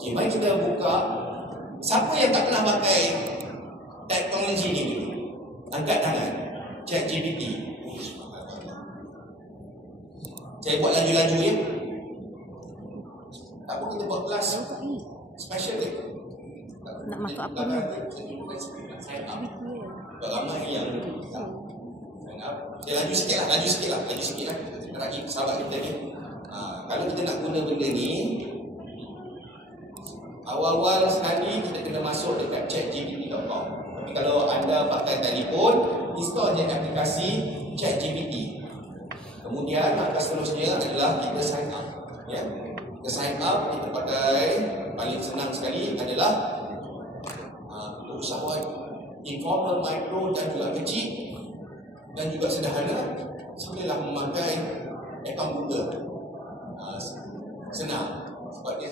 Okey, mari kita buka. Siapa yang tak pernah pakai teknologi ni dulu? Angkat tangan. ChatGPT. Saya buat laju-laju ya. Apa kita buat kelas special ni? Nak masuk apa ni? Ramai yang dia laju sikit lah. Lagi sahabat kita ni. Kalau kita nak guna benda ni, awal-awal sekali kita kena masuk dekat chatgpt.com. Tapi kalau anda pakai telefon, install je aplikasi ChatGPT. Kemudian langkah seterusnya adalah kita sign up. Ya, kita sign up, kita pakai paling senang sekali adalah untuk usahawan informal, mikro dan juga kecil dan juga sederhana, silalah memakai akaun Google. Senang. Sebab dia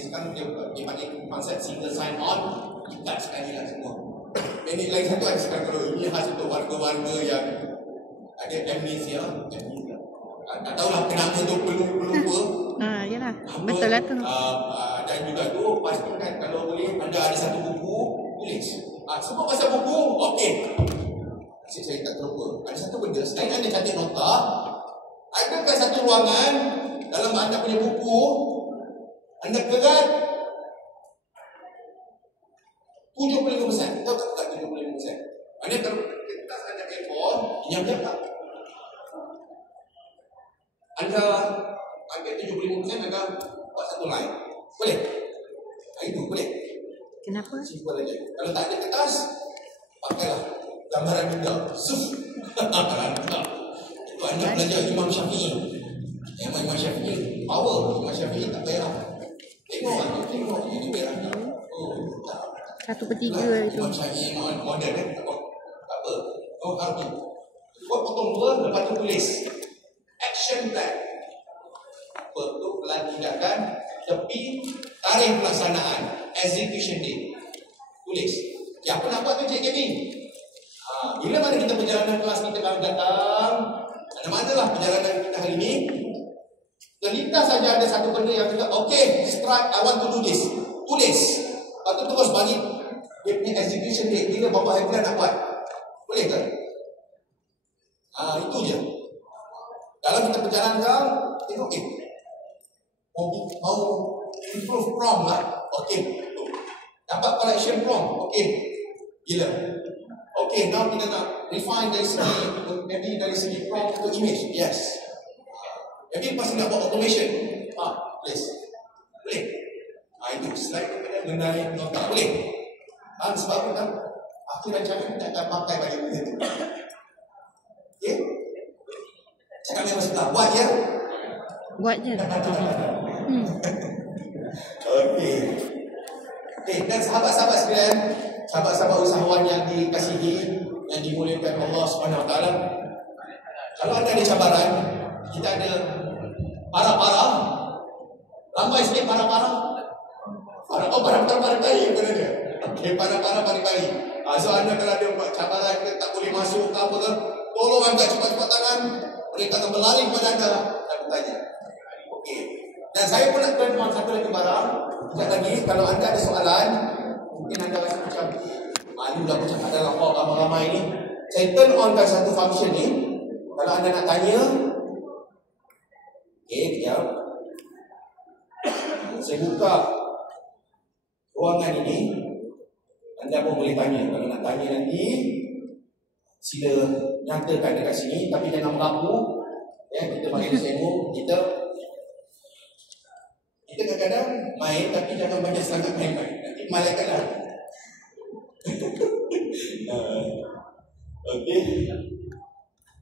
sekarang dia panggil konsep single sign on, ikat sekali lah semua. Ini lagi satu ada sekarang, kalau ini khas untuk warga-warga yang ada amnesia. Tak tahulah kenapa tu pelupa. Yalah, betul lah tu. Dan juga tu pastikan kalau boleh anda ada satu buku, tulis. Semua pasal buku, okey. Asyik saya tak terlupa. Ada satu benda, selain anda catat nota, adakah satu ruangan dalam anda punya buku, anda kerat 75%. Tahu tak 75%? Anda kalau kertas anda A4, diam-diam tak? Anda ambil 75%, anda buat satu line. Boleh? Itu boleh. Kenapa? Simple aja. Kalau tak ada kertas, pakailah gambaran benda. Itu anda belajar Imam Syafi'i. Imam Syafi'i power. Imam Syafi'i tak payah. Tengok ini merah. Tak. 1/3 itu. Imam Syafi'i modern kan? Tak apa. Harus buat potong dua, lepas tu tulis action plan. Bentuk plan tindakan, tepi tarikh pelaksanaan, execution date. Tulis. Apa nak buat tu Cik Kevin? Bila mana kita perjalanan kelas kita akan datang, mana-manalah perjalanan kita hari ini, terlintas saja ada satu benda yang kita, okay, strike, I want to do this. Tulis. Lepas tu terus bagi dia punya execution date. Bila berapa hari bulan nak buat. Boleh ke? Itu je. Dalam kita berjalan sekarang, tengok mau improve prompt lah. Okay. Dapat collection prompt. Okay. Gila. Okay, now kita nak refine dari segi, maybe dari segi prompt to image. Yes. Maybe pasti nak buat automation. Please. Boleh. Itu slide mengenai nota. Boleh. Sebab apa? Aku rancangan tak akan pakai balik benda tu. Okay? Cakap memang suka. Buat ya? Buat je. Okay, dan sahabat-sahabat sekalian, sahabat-sahabat usahawan yang dikasihi, yang dimuliakan Allah SWT, kalau anda ada cabaran, kita ada para-para, ramai sikit para-para. Para-para kali kena dia. Okay, para-para pari-pari. So anda kalau ada buat cabaran ke, tak boleh masuk ke apa ke, tolong angkat cepat-cepat tangan. Mereka akan berlari kepada anda dan bertanya. Okey. Dan saya pun nak turn satu lagi barang. Sekejap lagi, kalau anda ada soalan, mungkin anda rasa macam malu dah aku cakap dalam hall ramai-ramai ni. Saya turn on satu function ni. Kalau anda nak tanya, kejap. Saya buka ruangan ini. Anda pun boleh tanya. Kalau nak tanya nanti, sila nyatakan dekat sini. Tapi jangan merapu. Ya, kita bagi semu. Kita kadang-kadang main, tapi jangan banyak sangat main-main. Nanti malaikat lah. Okey.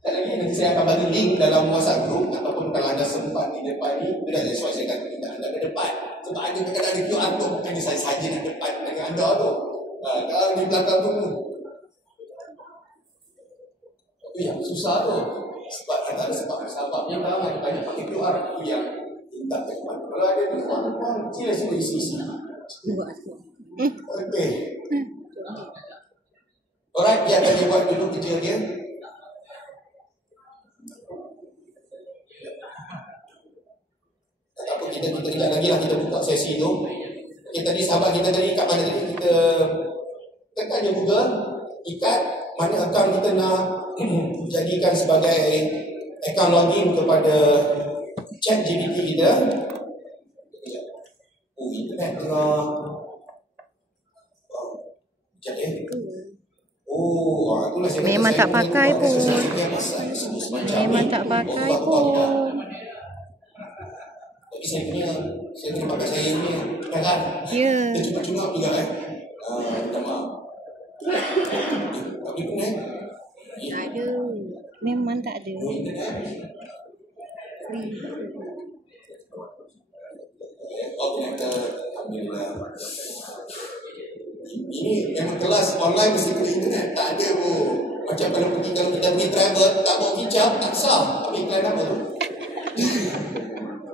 Tak lagi, nanti saya akan bagi link dalam WhatsApp group. Ataupun kalau anda sempat di depan ni, bila saya kata kita anda ke depan. Sebab ada kadang-kadang ada QR tu. Bukan saya saja nak depan dengan anda tu. Kalau di belakang tu, itu yang susah tu. Sebab antara sebabnya ramai banyak pakai QR tu yang minta teman. Kalau ada teman, sila isi. Okey. Alright, biarkan dia buat dulu kerja dia. Tak apa, kita kejap lagi lah kita buka sesi tu. Macam tadi sahabat kita tadi kat mana tadi, kita tekan je Google, ikat mana akaun kita nak jadikan sebagai akaun login kepada ChatGPT kita. Oh, internet tengah macam ni. Oh, itulah saya Memang tak pakai pun. Memang tak Oh, pakai pun. tapi saya kena pakai saya punya kan. Ya. Dia cuma-cuma juga minta maaf. Tak boleh pun Tak ada. Memang tak ada. Oh, internet. Oh, connector. Alhamdulillah. Ini memang kelas online mesti kena internet. Tak ada pun. Macam kalau kita pergi travel, tak bawa hijab, tak sah. Tapi iklan apa tu?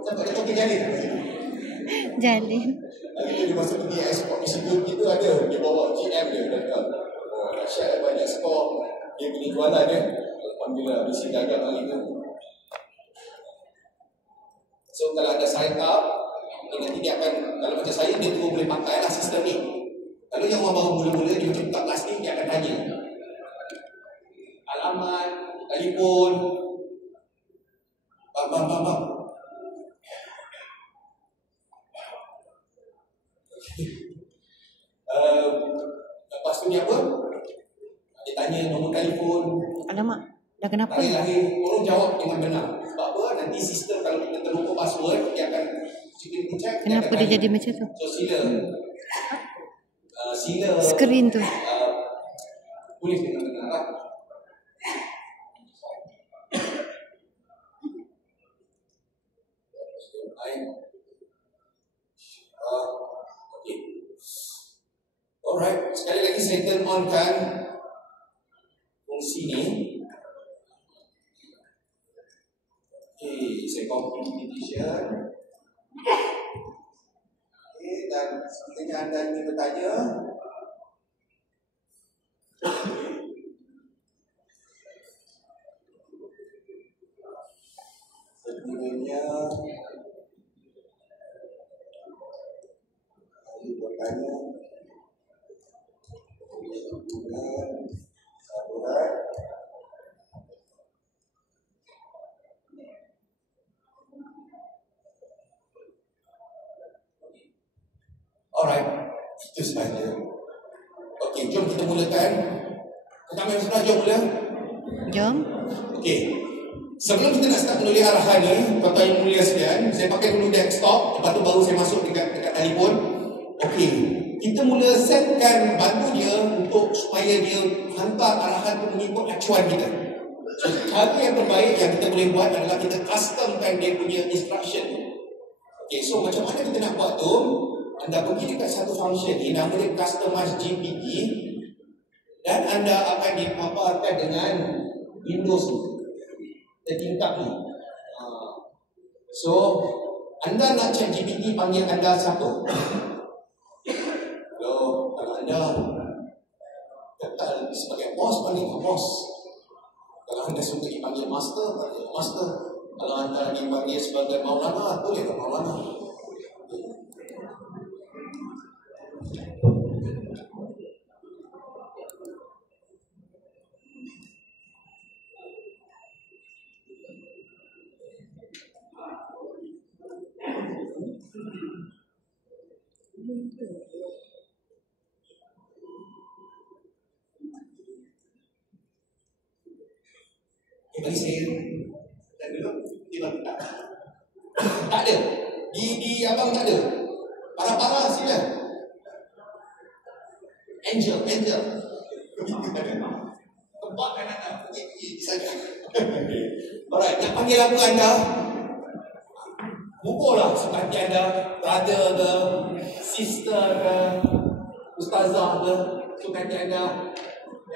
Sampai dia pakai jalin. Jalin. Dia masa pergi ekspor Mexico kita ada. Dia bawa GM dia datang. Oh, dahsyat banyak skor. Dia punya jualan dia. Alhamdulillah, mesti dagang hari tu. So kalau ada sign up, nanti dia akan, kalau macam saya, dia tu boleh pakai lah sistem ni. Kalau yang orang baru mula-mula, dia macam buka kelas ni, dia akan tanya alamat, telefon, bang. Lepas tu dia apa? Dia tanya nombor telefon. Alamak. Dah kenapa? Lahir, tolong jawab dengan benar. Sebab apa? Nanti sistem kalau kita terlupa password, dia akan check. Kenapa dia jadi macam tu? So sila Skrin tu. tulis dengan benar lah. Okay. Alright, sekali lagi saya turn on kan fungsi ni. Okay, saya copy petition. Okay, dan sekiranya anda ingin bertanya, sekiranya bertanya dengan saluran alright, itu sahaja. Okey, jom kita mulakan. Pertama yang sudah, jom mula. Jom. Okey. Sebelum kita nak start menulis arahan ni, tuan-tuan yang mulia sekalian, saya pakai dulu desktop, lepas tu baru saya masuk dekat telefon. Okey. Kita mula setkan bantu dia untuk supaya dia hantar arahan tu mengikut acuan kita. So, cara yang terbaik yang kita boleh buat adalah kita customkan dia punya instruction. Okey, so macam mana kita nak buat tu? Anda pergi dekat satu function ni, nama dia Customize GPT, dan anda akan dipaparkan dengan Windows ni, tertingkap ni. So, anda nak chat GPT panggil anda siapa? Kalau anda kata sebagai bos, panggil bos. Kalau anda suka dipanggil master, panggil master. Kalau anda dipanggil sebagai maulana, boleh ke maulana? Bagi saya dan dulu dia tak ada di abang tak ada. Para sila angel tempat kan anda pergi saja. Alright, nak panggil apa anda? Bukulah seperti anda brother ke, sister ke, ustazah ke, suka anda yang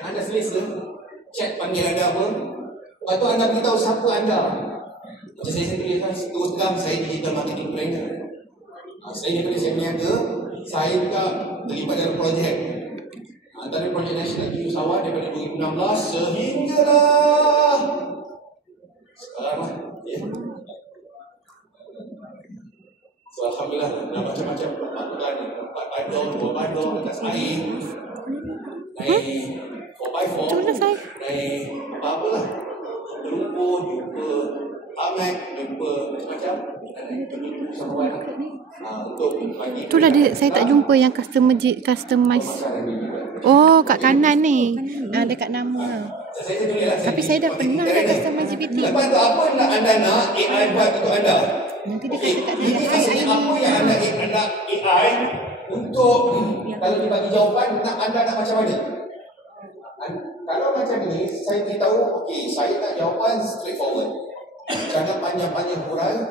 anda selesa chat panggil anda apa. Lepas tu anda beritahu siapa anda. Macam saya sendiri kan, terus terang saya digital marketing trainer. Saya daripada saya berniaga, saya juga terlibat dalam projek. Antara projek nasional di Usahawan daripada 2016 sehinggalah sekarang lah. Yeah. So So Alhamdulillah, dah macam-macam tempat pegang ni. Tempat bandor, 2 bandor atas air. Naik 4x4. Naik apa-apa lah. Jumpa lumpur, jumpa amek, jumpa macam-macam. Dan naik penipu sama warna. Untuk bagi. Itulah saya tak jumpa yang customize. Oh, kat kanan ni. Dekat nama. Tapi saya dah pernah dah customize GPT. Lepas tu apa nak anda nak AI buat untuk anda? Nanti dia kata tak Ini maksudnya apa yang anda AI untuk kalau dibagi jawapan anda nak macam mana? Kalau macam ni, saya beritahu, okey, saya nak jawapan straightforward. Jangan panjang-panjang hurai.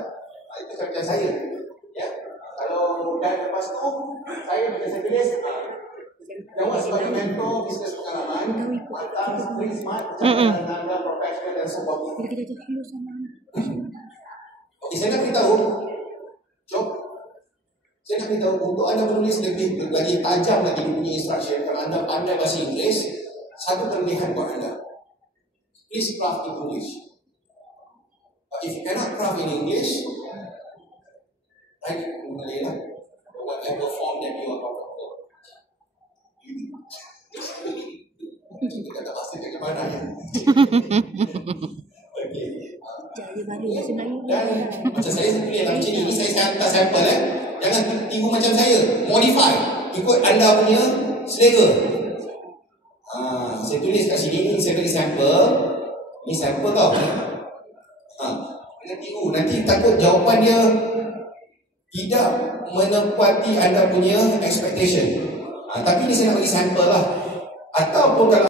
Itu kerja saya. Ya. Kalau dan lepas tu, saya macam saya tulis, jawab sebagai mentor bisnes pengalaman, matang, screen smart, bercakap dengan anda, profesional dan sebagainya. Okey, saya nak beritahu, jom. Saya nak beritahu, untuk anda menulis lebih lagi tajam lagi punya instruction, kalau anda pandai bahasa Inggeris, satu kelebihan buat anda. Please craft in English. But if you cannot craft in English, write in Malay lah. Whatever form that you are comfortable. Kita kata bahasa dia ke mana ya? Okey. Dan macam saya tulis dalam macam ni saya hantar sampel Jangan tiru macam saya. Modify. Ikut anda punya selera. Saya tulis kat sini, saya bagi sampel. Ni sampel tau. Jangan tiru. Nanti takut jawapan dia tidak menepati anda punya expectation. Tapi ni saya nak bagi sampel lah. Ataupun kalau